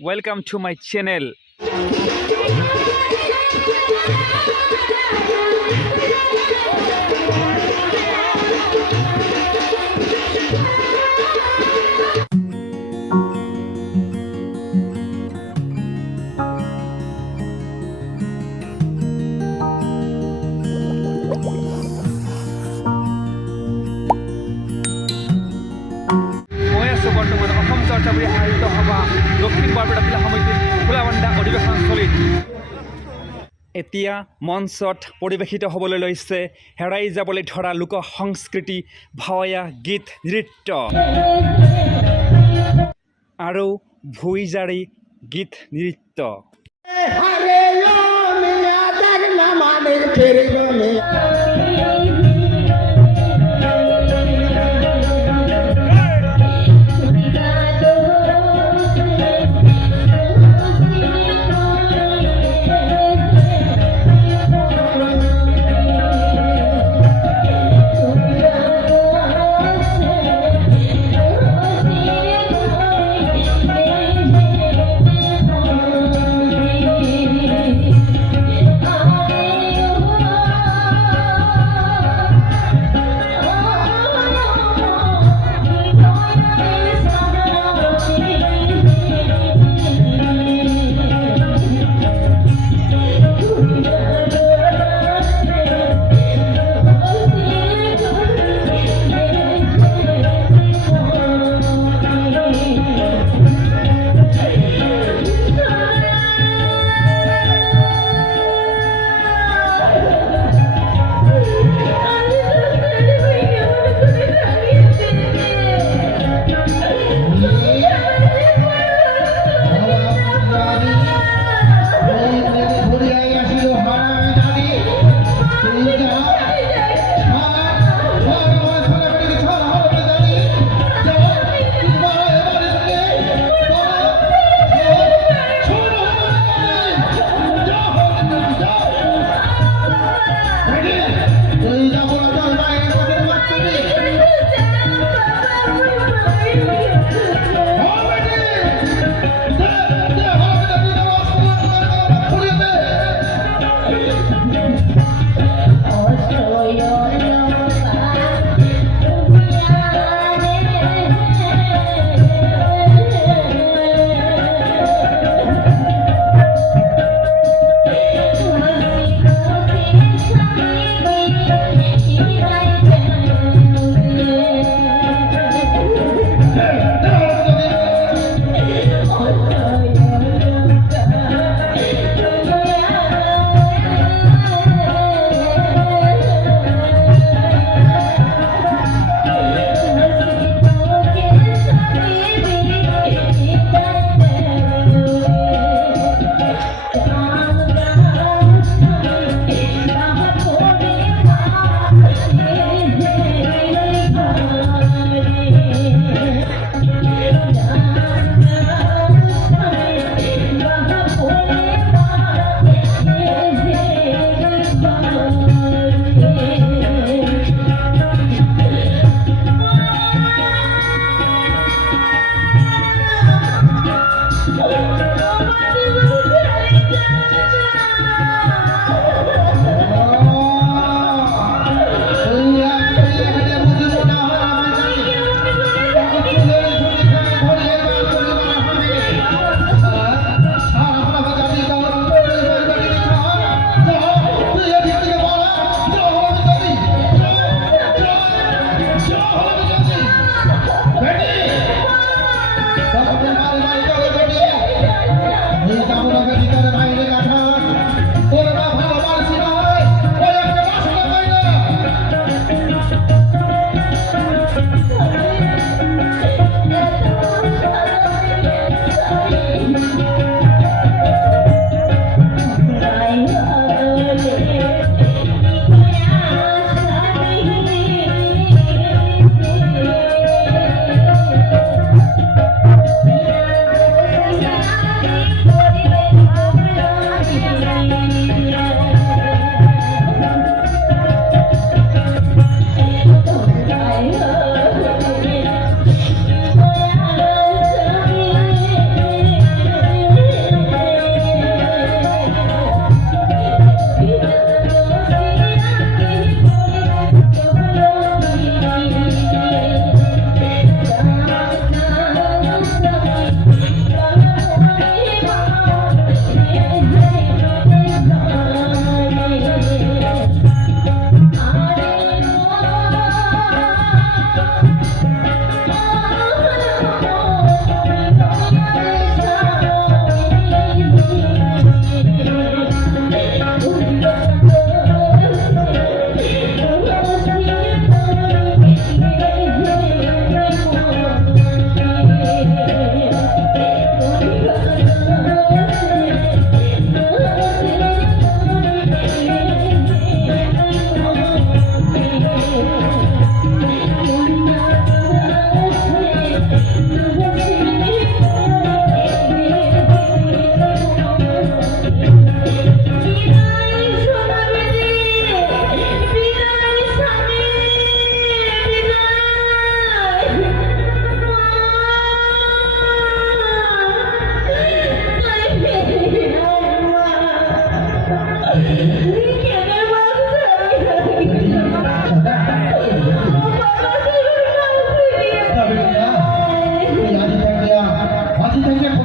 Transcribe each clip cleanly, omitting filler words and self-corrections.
Welcome to my channel. বৰ্তমান অসম চৰ্চাপুৰী সাহিত্য সভা দক্ষিণ বৰপেটা জিলা সমিতিৰ খোলাবান্ধা অধিৱেশনস্থলীত এতিয়া মঞ্চত পৰিৱেশিত হ'বলৈ লৈছে হেৰাই যাবলৈ ধৰা লোক সংস্কৃতি, ভাৱৰীয়া গীত, নৃত্য আৰু ভুইজাৰী গীত নৃত্য।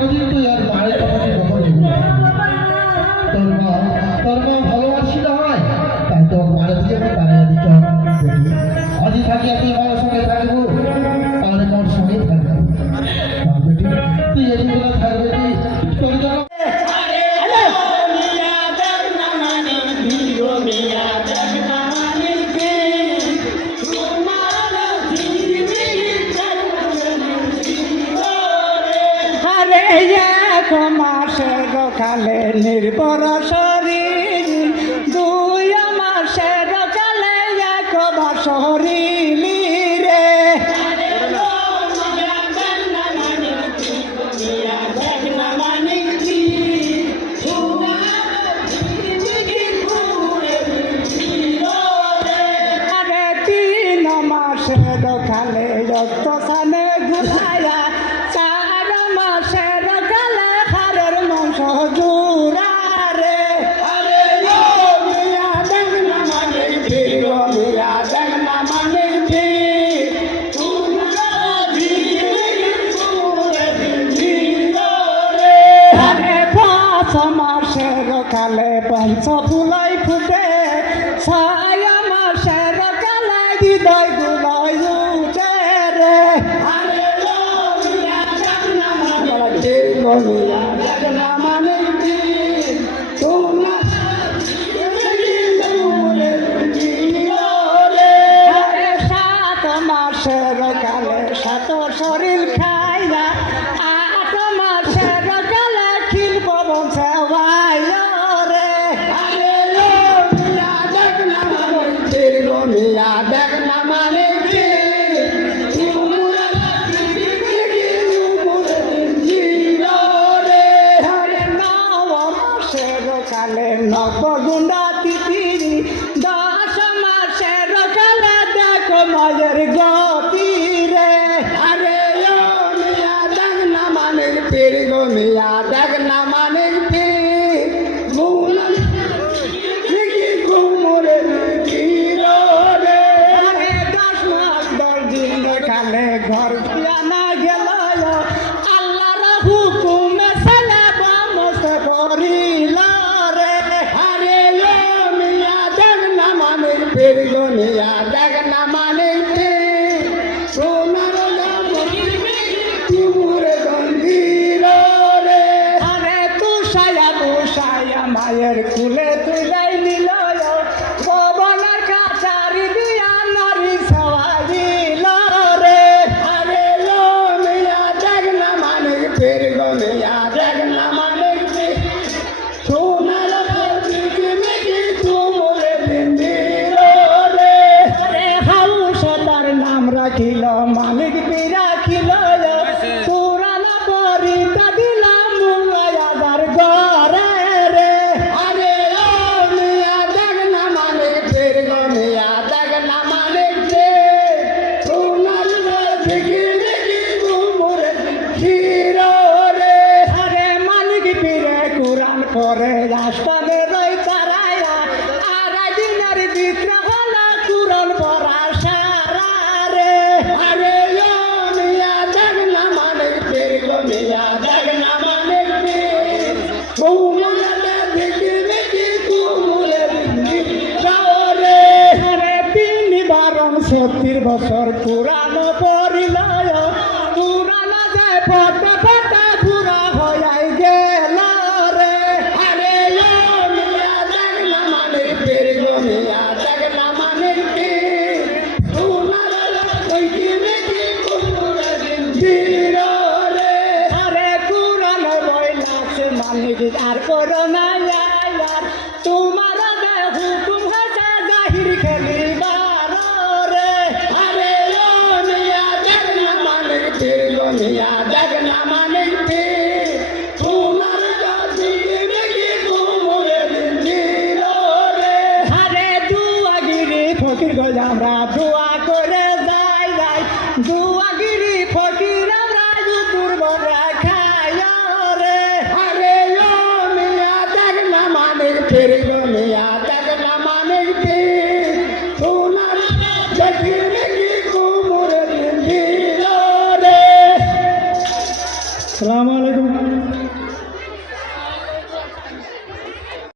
কোনোদিন তুই আর মায়ের কথাটি কখন ভুলবি না। তোর মা ভালোবাসি না হয়, তাই তো মায়ের দিয়ে আমি তাড়িয়ে দিত। বেটি, আজই থাকি তুই মায়ের সঙ্গে থাকবো, তাহলে তোর সঙ্গেই থাকবো। না বেটি, তুই এদিকে থাকবে তোর জন্য মাসের কালে নির্ভর শরীর, 2 মাসের কালে এক শরীর রে। আরে 3 মাসের কালে রক্ত সানে ঘুরায়া, 4 মাসের কালে হারের মাংস জুড়া রে। আরে মিয়া দেখ না মানে ফির, মিয়া দেখ না মানে ফির, আরে 5 মাসের কালে পঞ্চ ফুলাই ফুটে, 6 মাসের কালে হৃদয় গুলাই উঠে রে। আরে মিয়া দেখ না মানে ফির, মিয়া দেখ না মানে ফির, তোমরা আরে 7 মাসের কালে 7 শরীর খাইয়া, 8 মাসের কালে খিল পবন সেবাইয়া রে। আরে মিয়া দেখ না মানে ফির, মিয়া দেখ না মানে ফির, তোমরা আরে 9 মাসের কালে নবগুণা তিথিরি, 10 মাসের কালে দেখো মায়ের গতি রে। আরে মিয়া দেখ না মানে ফির, মিয়া দেখ না মানে ফির, আরে 10 মাস 10 দিন কালে ঘর পিয়ানা গেল, আল্লাহর হুকুমে সালাবা মস্ত করিল রে। আরে মিয়া দেখ না মানে ফির, মিয়া দেখ না মানে ফির, সোনার তুমুরে গম্ভীর রে। আরে তুষায়া মায়ের কুলে তুলাই নিল, পবনের কাছারি দিয়া নারী সবাইল রে। আরে মিয়া দেখ না মানে ফির, মিয়া দেখ না মানে ফির, সোনার তুমুরে গম্ভীর রে। আরে হাউস তার নাম রাখিল, মালিক বিরাখিল, পুরানা বরিতা দিলাম মুয়াদার ঘরে রে। আরে মিয়া দেখ না মানে ফির, মিয়া দেখ না মানে ফির, সোনার তুমুরে গম্ভীর রে। আরে মালিক বিরে কুরআন পরে রাস্তানে রই তারায়া, আর দিনের ভিতরে হলো কুরআন পড়া সারা রে। আরে মিয়া দেখ না মানে ফির, মিয়া দেখ না মানে ফির, তুমুরে আরে 3 বছর পুরানো পরিল, পুরানা যে ফটো ফটো পুরা হয়ে গেল রে। আরে মিয়া দেখ না মানে ফির, মিয়া দেখ না মানে ফির, আরে কুরআন বইলা সে মালিক আর করোনা ইয়ার, তোমার হুকুম হচ্ছে জাহির খেলিবার রে। আরে মিয়া দেখ না মানে ফির, মিয়া দেখ না মানে ফির, তোমার আরে দুয়াগিরি ফকির গো আমরা দোয়া করে যাই, দুয়াগিরি